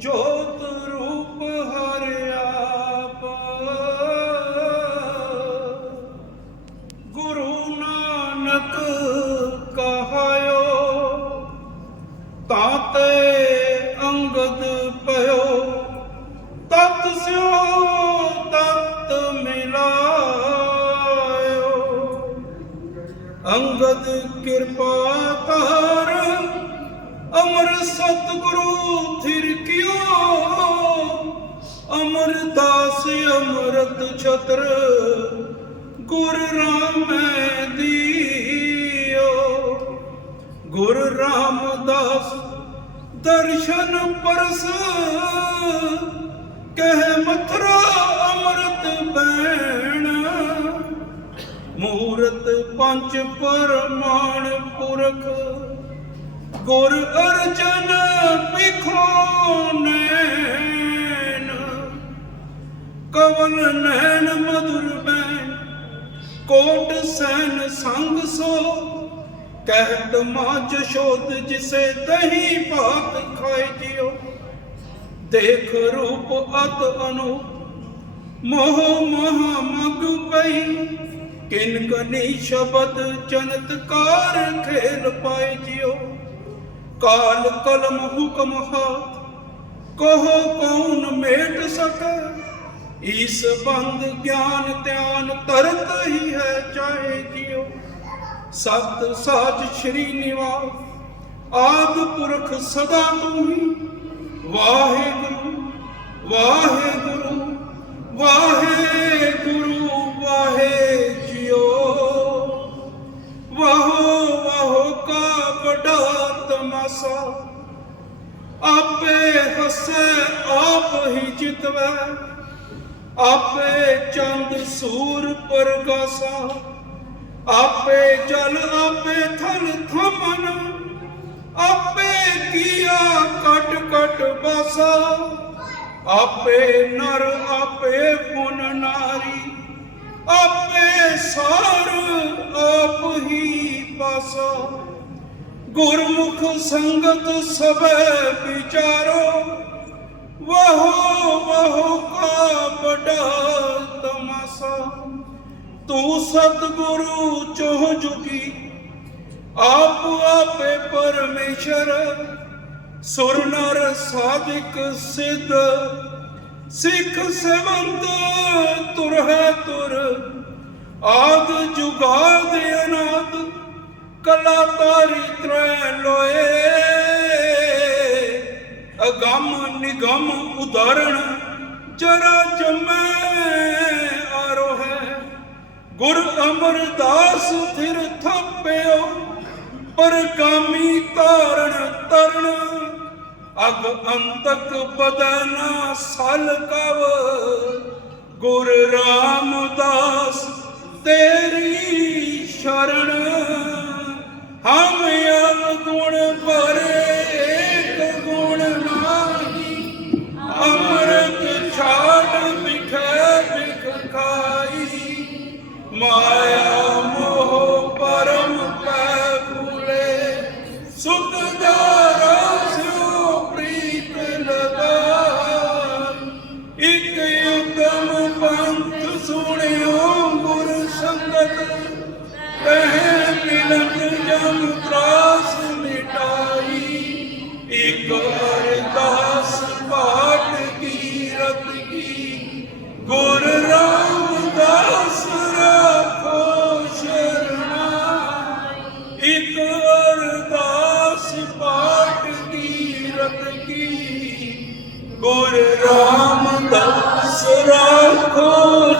ਜੋਤ ਰੂਪ ਹਰਿ ਆਪ, ਗੁਰੂ ਨਾਨਕ ਕਹਾਇਓ ਤਾਤੇ ਅੰਗਦ ਪਇਓ ਤਤ ਸਿਓ ਤਤ ਮਿਲਾਇਓ। ਅੰਗਦ ਕਿਰਪਾ ਕਰ ਅਮਰ ਸਤਿਗੁਰੂ ਥਿਰ ਕਿਓ। ਅਮਰਦਾਸ ਅਮਰਤ ਛਤਰ ਗੁਰ ਰਾਮੈ ਦੀਓ। ਗੁਰ ਰਾਮਦਾਸ ਦਰਸ਼ਨ ਪਰਸ ਕਹਿ ਮਥੁਰਾ ਅਮਰਤ ਬੈਣ। ਮੂਰਤ ਪੰਜ ਪਰਮਾਨ ਪੁਰਖ ਗੁਰ ਅਰਜਨ ਪਿਖੋ ਨੈਣ। ਕਵਲ ਨੈਣ ਮధుਰ ਬੈਣ, ਕੋਟ ਸੈਨ ਸੰਗ ਸੋ। ਕਹਿਤ ਮਾਂ ਜਸ਼ੋਦ ਜਿਸੇ ਦਹੀਂ ਭਾਤ ਖਾਏ ਜਿਓ ਦੇਖ ਰੂਪ ਅਤ ਅਨੂ, ਮੋਹ ਮਹਾ ਮਗ ਪਈ। ਕਿਨ ਕਨੀ ਸ਼ਬਦ ਚਨਤਕਾਰ ਖੇਲ ਪਾਏ ਜਿਓ ਕਾਲ ਕਲਮ ਹੁਕਮ ਹਾਥ। ਕਹੋ ਕੌਣ ਮੇਟ ਸਕੈ? ਈਸ ਬੰਦ ਗਿਆਨ ਧਿਆਨ ਤਰਤ ਹੀ ਹੈ, ਚਾਹੇ ਜਿਉ। ਸਤ ਸਾਜ ਸ਼੍ਰੀ ਨਿਵਾਸ ਆਦ ਪੁਰਖ ਸਦਾ ਤੂੰ ਹੀ। ਵਾਹਿਗੁਰੂ ਵਾਹਿਗੁਰੂ ਵਾਹਿਗੁਰੂ। ਤਮਾਸਾ ਆਪੇ ਹੱਸੇ, ਆਪ ਹੀ ਜਿਤਵੈ। ਆਪੇ ਚੰਦ ਸੂਰ ਪ੍ਰਗਾਸਾ। ਆਪੇ ਜਲ, ਆਪੇ ਥਲ ਥਮਨ। ਆਪੇ ਕੀਆ ਕਟ ਕਟ ਬਾਸਾ। ਆਪੇ ਨਰ, ਆਪੇ ਪੁਨ ਨਾਰੀ। ਆਪੇ ਸਾਰ, ਆਪ ਹੀ ਪਾਸਾ। ਗੁਰਮੁਖ ਸੰਗਤ ਸਭੈ ਵਿਚਾਰੋ, ਵਹੋ ਵਹੋ ਕਾ ਬੜਾ ਤਮਾਸਾ। ਤੂੰ ਸਤਿਗੁਰੂ ਚੋਹ ਜੁਗੀ ਆਪ ਆਪੇ ਪਰਮੇਸ਼ਰ। ਸੁਰ ਨਰ ਸਾਧਿਕ ਸਿੱਧ, ਸਿੱਖ ਸੇਵੰਤ ਤੁਰ ਹੈ ਤੁਰ। ਆਦ ਜੁਗਾਦ ਅਨਾਦ ਕਲਾ ਤਾਰੀ ਤ੍ਰੈ ਲੋਏ। ਅਗਮ ਨਿਗਮ ਉਦਾਹਰਣ ਜਰਾ ਜਮੈ ਆਰੋ ਹੈ ਗੁਰ ਅਮਰਦਾਸ ਥਿਰ ਥਾਪਿਓ ਪਰਗਾਮੀ ਤਾਰਣ ਤਰਣ ਅਗ ਅੰਤਕ ਬਦਨਾ ਸਲ ਕਵ। ਗੁਰ ਰਾਮਦਾਸ ਤੇਰੀ ਸ਼ਰਣ ਹਮ ਅਵਗੁਣ ਪਰੇ ਏਕ ਗੁਣ ਨਾਹੀ। ਅੰਮ੍ਰਿਤ ਛਾੜ ਬਿਖੈ ਬਿਖ ਖਾਈ। ਮਾਇਆ ਮਿਲਨ ਤਰਾਸ ਮਿਟਾਈ। ਇਕ ਅਰਦਾਸ ਪਾਠ ਕੀਰਤ ਕੀ। ਗੁਰ ਰਾਮਦਾਸ ਰਾਖੋ ਸ਼ਰਣਾ ਇਕ ਅਰਦਾਸ ਪਾਠ ਕੀਰਤ ਕੀ। ਗੁਰ ਰਾਮਦਾਸ ਰਾਖੋ